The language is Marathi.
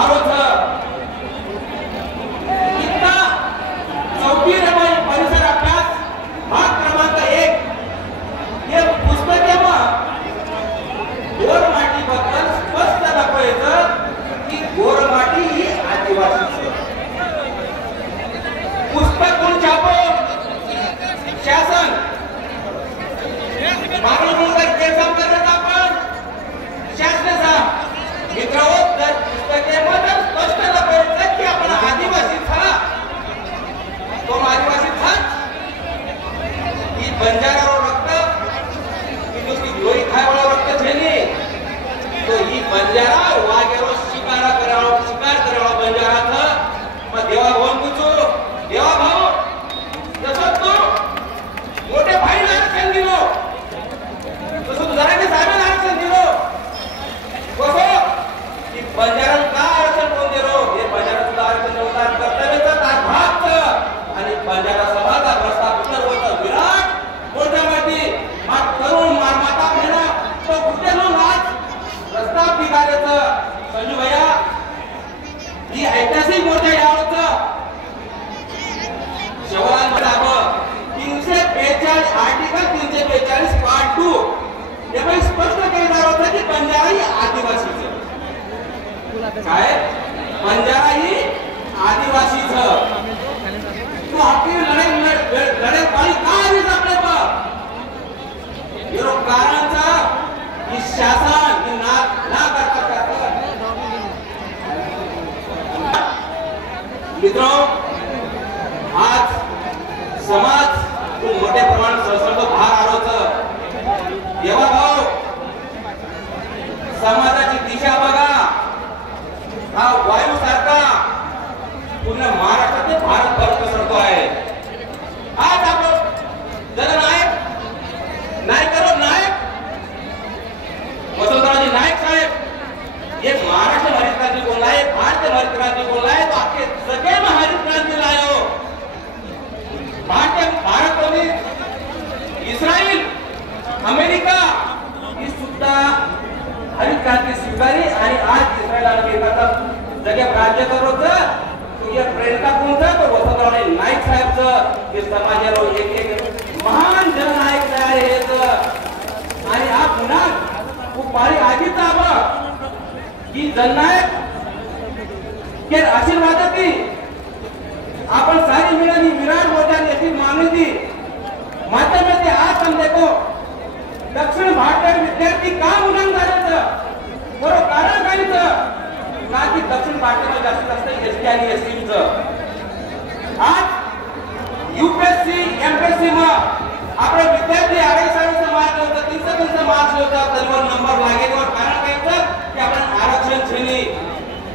आरोच इतना 4वी परिसर अभ्यास भाग क्रमांक 1 हे पुस्तकेમાં गोरमाटी बद्दल स्पष्ट दाखवायचं की गोरमाटी ही आदिवासी पुस्तक कोण छापो शासन मागणी मुलगा एक्झाम करत आपण शासनाचा मित्रांनो तर पुस्तकेमध्ये स्पष्ट दाखवायचं की आपण आदिवासी था तो आदिवासी था ही बंजारा रक्त की दुसरी गोरी खायवाला रक्त छेनी तो ही बंजारा वागेरो शिकार करावा बंजारा था मग देवा भवन कुचो देवा भाऊ तसं तो मोठे भाई आरक्षण दिलो तसं तुझा के साहेब आरक्षण दिलो कसं की बंजारा का आरक्षण कोण दिलो हे बंजारा सुद्धा आरक्षण नव्हता कर्तव्याचा तास भाग आणि बंजारा समाजा प्रस्ताव उत्तर होता विराट मोठ्या माती मात तरुण माता बहिणा तो कुठे नो नाच प्रस्ताव बिगाडायचं संजू भैया ही ऐतिहासिक मोठ्या यावचं शवरान बताब 342 आर्टिकल 342 पार्ट 2 हे पण स्पष्ट केलं होतं की बंजारा ही आदिवासीच काय बंजारा ही आदिवासीच तो आपली लढाई पाणी का आली आपले बा यो कारणचा की शासन की ना करता मित्रों आज समाज खूप मोठ्या प्रमाणात संसर्ग भार आलोच देवा भाऊ समाजाची दिशा बघा हा वायू सारखा पूर्ण महाराष्ट्रात भारतभर पसरतो आहे आज आपण जननायक नायक वसंतरावजी नायक साहेब ये महाराष्ट्र हरित क्रांति बोला है भारतीय हरित क्रांति बोला है तो आपके सगळे में हरित क्रांति लायो भारत में इस्रायल अमेरिका ही सुद्धा हरित क्रांति स्वीकारी आणि आज इस्रायल आणि अमेरिका जगह राज्य करत तो ये प्रेरणा कोणता तो वसंतराव नाईक साहेबचं हे समाजाला एक महान जननायक तयार आहेत आणि हा पुन्हा खूप भारी आधीच आबा की जननायक के आशीर्वाद की आपण सारी मिळून विराट मोठ्या याची मागणी दी माध्यम ते आज हम देखो दक्षिण भारतीय विद्यार्थी का मुलांना झालं बरोबर कारण काहीच का की दक्षिण भारतामध्ये जास्तीत एसटी आणि एसटीचं आज यूपीएससी एमपीएससी मा आपले विद्यार्थी 250 मार्क होतं 300 मार्क्स होतं